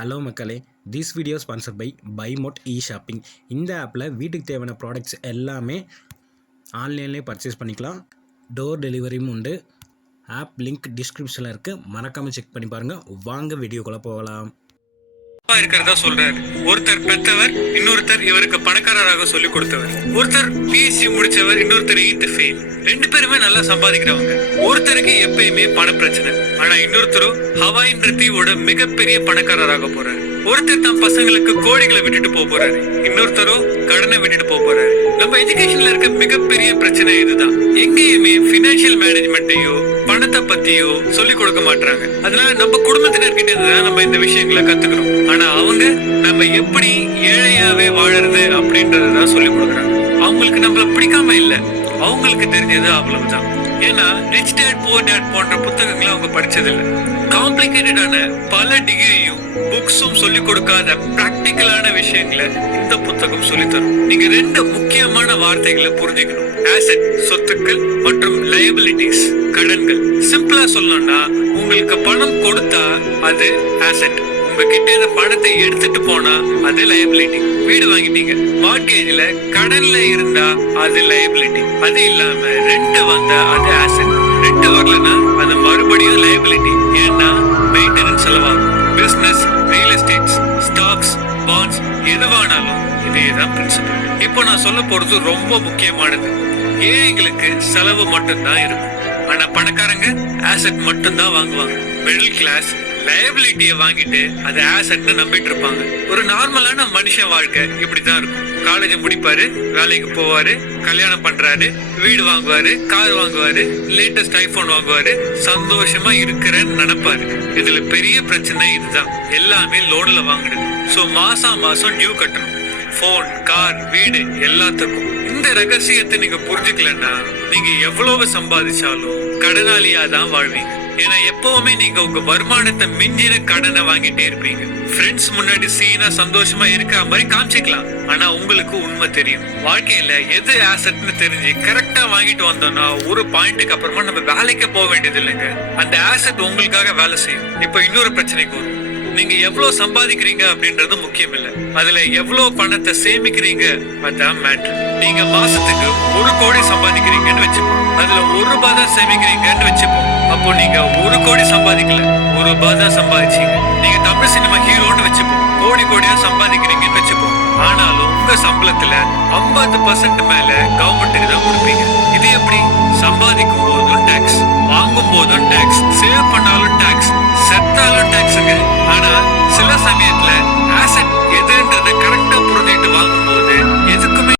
Hello மக்களே, this video sponsor by பைமோட் shopping. இந்த ஆப்பில் வீட்டுக்கு தேவையான ப்ராடக்ட்ஸ் எல்லாமே ஆன்லைன்லேயே பர்ச்சேஸ் பண்ணிக்கலாம். டோர் டெலிவரியும் உண்டு. ஆப் லிங்க் டிஸ்கிரிப்ஷனில் இருக்குது, மறக்காமல் செக் பண்ணி பாருங்கள். வாங்க வீடியோக்குள்ளே போகலாம். இருக்கிறதா சொல்றாரு. ஒருத்தர் பெற்றவர், இன்னொருத்தர் இவருக்கு பணக்காரராக சொல்லி கொடுத்தவர். ஒருத்தர் பிஎஸ்சி முடிச்சவர், இன்னொருத்தர் 8th ஃபெயில். ரெண்டு பேருமே நல்லா சம்பாதிக்கிறவங்க. ஒருத்தருக்கு எப்பயுமே பண பிரச்சனை, ஆனா இன்னொருத்தரும் ஹவாயின் தீவோட மிகப்பெரிய பணக்காரராக போறாரு. ஒருத்தர் தம் பசங்களுக்கு கோடிகளை விட்டுட்டு போறாரு, இன்னொருத்தரோ கடனை விட்டுட்டு போறாரு. நம்ம எஜுகேஷன்ல இருக்க மிகப்பெரிய பிரச்சனை இதுதான். எங்கேயுமே பினான்சியல் மேனேஜ்மெண்ட்டையோ பணத்தை பத்தியோ சொல்லி கொடுக்க மாட்டாங்க. அதனால நம்ம குடும்பத்தினர்கிட்ட தான் நம்ம இந்த விஷயங்களை கத்துக்கிறோம். ஆனா அவங்க நம்ம எப்படி ஏழையாவே வாழறது அப்படின்றதான் சொல்லி கொடுக்குறாங்க. அவங்களுக்கு நம்மள பிடிக்காம இல்ல, அவங்களுக்கு தெரிஞ்சது அவ்வளவுதான். ஏன்னா ரிச் டேட் புவர் டேட் போன்ற புத்தகங்களை அவங்க படிச்சதில்லை. காம்ப்ளிகேட்டடான பல டிகிரியும் புக்ஸும் சொல்லிக் கொடுக்காத பிராக்டிக்கலான விஷயங்களை இந்த புத்தகம் சொல்லித்தரும். நீங்க ரெண்டு முக்கியமான வார்த்தைகளை புரிஞ்சுக்கணும்: ஆசெட் சொத்துக்கள் மற்றும் லயபிலிட்டிஸ் கடன்கள். சிம்பிளா சொல்லணும்னா, உங்களுக்கு பணம் கொடுத்தா அது ஆசெட், உங்ககிட்ட இந்த பணத்தை எடுத்துட்டு போனா அது லயபிலிட்டி. வீடு வாங்கிட்டீங்க, மார்ட்கேஜ்ல கடன்ல இருந்தா அது லயபிலிட்டி. அது இல்லாம ரெண்ட் வந்தா அது ஆசெட். ரெண்ட் வரலன்னா அது மறுபடியும் லயபிலிட்டி. ஏன்னா மெயின்டெனன்ஸ் செலவாகும். Business, real estates, stocks, bonds எதுவானாலும் இதேதான் பிரின்சிபல். இப்போ நான் சொல்ல போறது ரொம்ப முக்கியமானது. ஏழைங்களுக்கு செலவு மட்டும்தான் இருக்கும், ஆனா பணக்காரங்க ஆசெட் மட்டும்தான் வாங்குவாங்க. மிடில் கிளாஸ் லயபிலிட்டியை வாங்கிட்டு அது ஆசெட்னு நம்பிட்டு இருப்பாங்க. ஒரு நார்மலான மனுஷன் வாழ்க்கை இப்படிதான் இருக்கும். காலேஜ் முடிப்பாரு, வேலைக்கு போவாரு, கல்யாணம் பண்றாரு, வீடு வாங்குவாரு, கார் வாங்குவாரு, லேட்டஸ்ட் ஐபோன் வாங்குவாரு, சந்தோஷமா இருக்கிறேன்னு நினைப்பாரு. இதுல பெரிய பிரச்சனை இதுதான், எல்லாமே லோன்ல வாங்குறது. சோ மாசம் டியூ கட்டணும். போன், கார், வீடு எல்லாத்துக்கும். இந்த ரகசியத்தை நீங்க புரிஞ்சுக்கலன்னா நீங்க எவ்வளவு சம்பாதிச்சாலும் கடனாளியா தான் வாழ்வீங்க. ஏன்னா எப்பவுமே நீங்க உங்க வருமானத்தை மிஞ்சின கடனை வாங்கிட்டே இருப்பீங்க. ஃப்ரெண்ட்ஸ் முன்னாடி சீனா சந்தோஷமா இருக்கிற மாதிரி காமிச்சிக்கலாம், ஆனா உங்களுக்கு உண்மை தெரியும். வாழ்க்கையில எது ஆசெட்னு தெரிஞ்சு கரெக்டா வாங்கிட்டு வந்தோம்னா ஒரு பாயிண்ட்டுக்கு அப்புறமா நம்ம வேலைக்கு போக வேண்டியது இல்லைங்க. அந்த ஆசெட் உங்களுக்காக வேலை செய்யும். இப்ப இன்னொரு பிரச்சனைக்கு வரும். நீங்க எவ்வளவு சம்பாதிக்கிறீங்க அப்படின்றது முக்கியம் இல்ல, அதுல எவ்வளவு பணத்தை சேமிக்கிறீங்க அதான் மேட்டர். நீங்க மாசத்துக்கு 1 கோடி சம்பாதிக்கிறீங்கன்னு வச்சுப்போம், அதுல 1 ரூபாய் தான் சேமிக்கிறீங்கன்னு வச்சுப்போம். அப்போ நீங்க 1 கோடி சம்பாதிக்கல, 1 ரூபாய் தான் சம்பாதிச்சீங்க. நீங்க தமிழ் சினிமா ஹீரோன்னு வச்சுப்போம், கோடியா சம்பாதிக்கிறீங்கன்னு வச்சுப்போம். ஆனாலும் உங்க சம்பளத்துல 50% மேல கவர்மெண்ட்டுக்கு தான் கொடுப்பீங்க. இது எப்படி? சம்பாதிக்கும் போதும் டாக்ஸ், வாங்கும் போதும் டாக்ஸ், சேவ் பண்ணாலும் டாக்ஸ், செத்தாலும் டாக்ஸுங்க. ஆனா சில